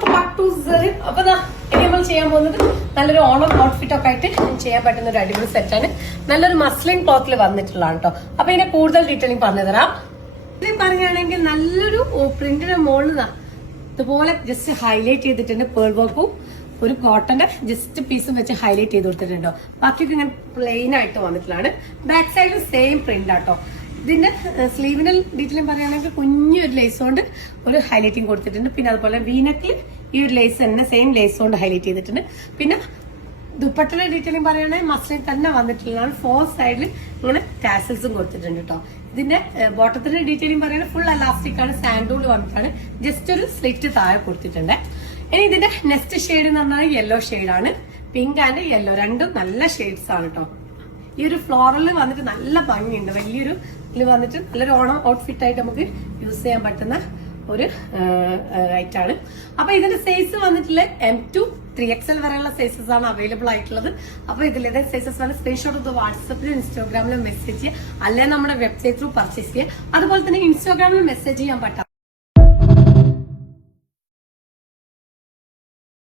To പട്ടൂസ്. അപ്പൊ ഇനി നമ്മൾ ചെയ്യാൻ പോകുന്നത് നല്ലൊരു ഓണം ഔട്ട്ഫിറ്റ് ഒക്കെ ആയിട്ട് ചെയ്യാൻ പറ്റുന്ന ഒരു അടിപൊളി സെറ്റാണ്. നല്ലൊരു മസ്ലിൻ ക്ലോത്തിൽ വന്നിട്ടുള്ളതാണ് കേട്ടോ. അപ്പൊ ഇതിന്റെ കൂടുതൽ ഡീറ്റെയിലിംഗ് പറഞ്ഞു തരാം. ഇത് പറയുകയാണെങ്കിൽ നല്ലൊരു പ്രിന്റിന്റെ മുകളിൽ ഇതുപോലെ ജസ്റ്റ് ഹൈലൈറ്റ് ചെയ്തിട്ടുണ്ട്. പേൾ വർക്കും ഒരു കോട്ടന്റെ ജസ്റ്റ് പീസും വെച്ച് ഹൈലൈറ്റ് ചെയ്ത് കൊടുത്തിട്ടുണ്ടോ. ബാക്കിയൊക്കെ ഇങ്ങനെ പ്ലെയിൻ ആയിട്ട് വന്നിട്ടുള്ളതാണ്. ബാക്ക് സൈഡിൽ സെയിം പ്രിന്റ് ആട്ടോ. ഇതിന്റെ സ്ലീവിന്റെ ഡീറ്റെയിലും പറയുകയാണെങ്കിൽ കുഞ്ഞൊരു ലേസ് കൊണ്ട് ഒരു ഹൈലൈറ്റിംഗ് കൊടുത്തിട്ടുണ്ട്. പിന്നെ അതുപോലെ വീനക്കിൽ ഈ ഒരു ലേസ് തന്നെ സെയിം ലേസ് കൊണ്ട് ഹൈലൈറ്റ് ചെയ്തിട്ടുണ്ട്. പിന്നെ ദുപ്പട്ടയുടെ ഡീറ്റെയിലും പറയുകയാണെങ്കിൽ മസ്ലിൻ തന്നെ വന്നിട്ടുള്ളതാണ്. 4 സൈഡിൽ ഇങ്ങനെ ടാസൽസും കൊടുത്തിട്ടുണ്ട് കേട്ടോ. ഇതിന്റെ ബോട്ടത്തിന്റെ ഡീറ്റെയിലും പറയുന്നത് ഫുൾ അലാസ്റ്റിക് ആണ്. സാൻഡൂൾ വന്നിട്ടാണ്. ജസ്റ്റ് ഒരു സ്ലിറ്റ് താഴെ കൊടുത്തിട്ടുണ്ട്. ഇനി ഇതിന്റെ നെക്സ്റ്റ് ഷെയ്ഡ് എന്ന് പറഞ്ഞാൽ യെല്ലോ ഷെയ്ഡാണ്. പിങ്ക് ആൻഡ് യെല്ലോ രണ്ടും നല്ല ഷെയ്ഡ്സ് ആണ് കേട്ടോ. ഈ ഒരു ഫ്ലോറൽ വന്നിട്ട് നല്ല ഭംഗിയുണ്ട്. വലിയൊരു ഇതിൽ വന്നിട്ട് നല്ലൊരു ഓണം ഔട്ട്ഫിറ്റ് ആയിട്ട് നമുക്ക് യൂസ് ചെയ്യാൻ പറ്റുന്ന ഒരു ഐറ്റാണ്. അപ്പൊ ഇതിന്റെ സൈസ് വന്നിട്ടുള്ള M2 3XL വരെയുള്ള സൈസസ് ആണ് അവൈലബിൾ ആയിട്ടുള്ളത്. അപ്പൊ ഇതിലെ സൈസസ് വരെ സ്ക്രീൻഷോട്ട് എടുത്ത് വാട്സപ്പിലും ഇൻസ്റ്റാഗ്രാമിലും മെസ്സേജ് ചെയ്യുക, അല്ലെങ്കിൽ നമ്മുടെ വെബ്സൈറ്റ് ത്രൂ പർച്ചേസ് ചെയ്യുക. അതുപോലെ തന്നെ ഇൻസ്റ്റാഗ്രാമിൽ മെസ്സേജ് ചെയ്യാൻ പറ്റാം.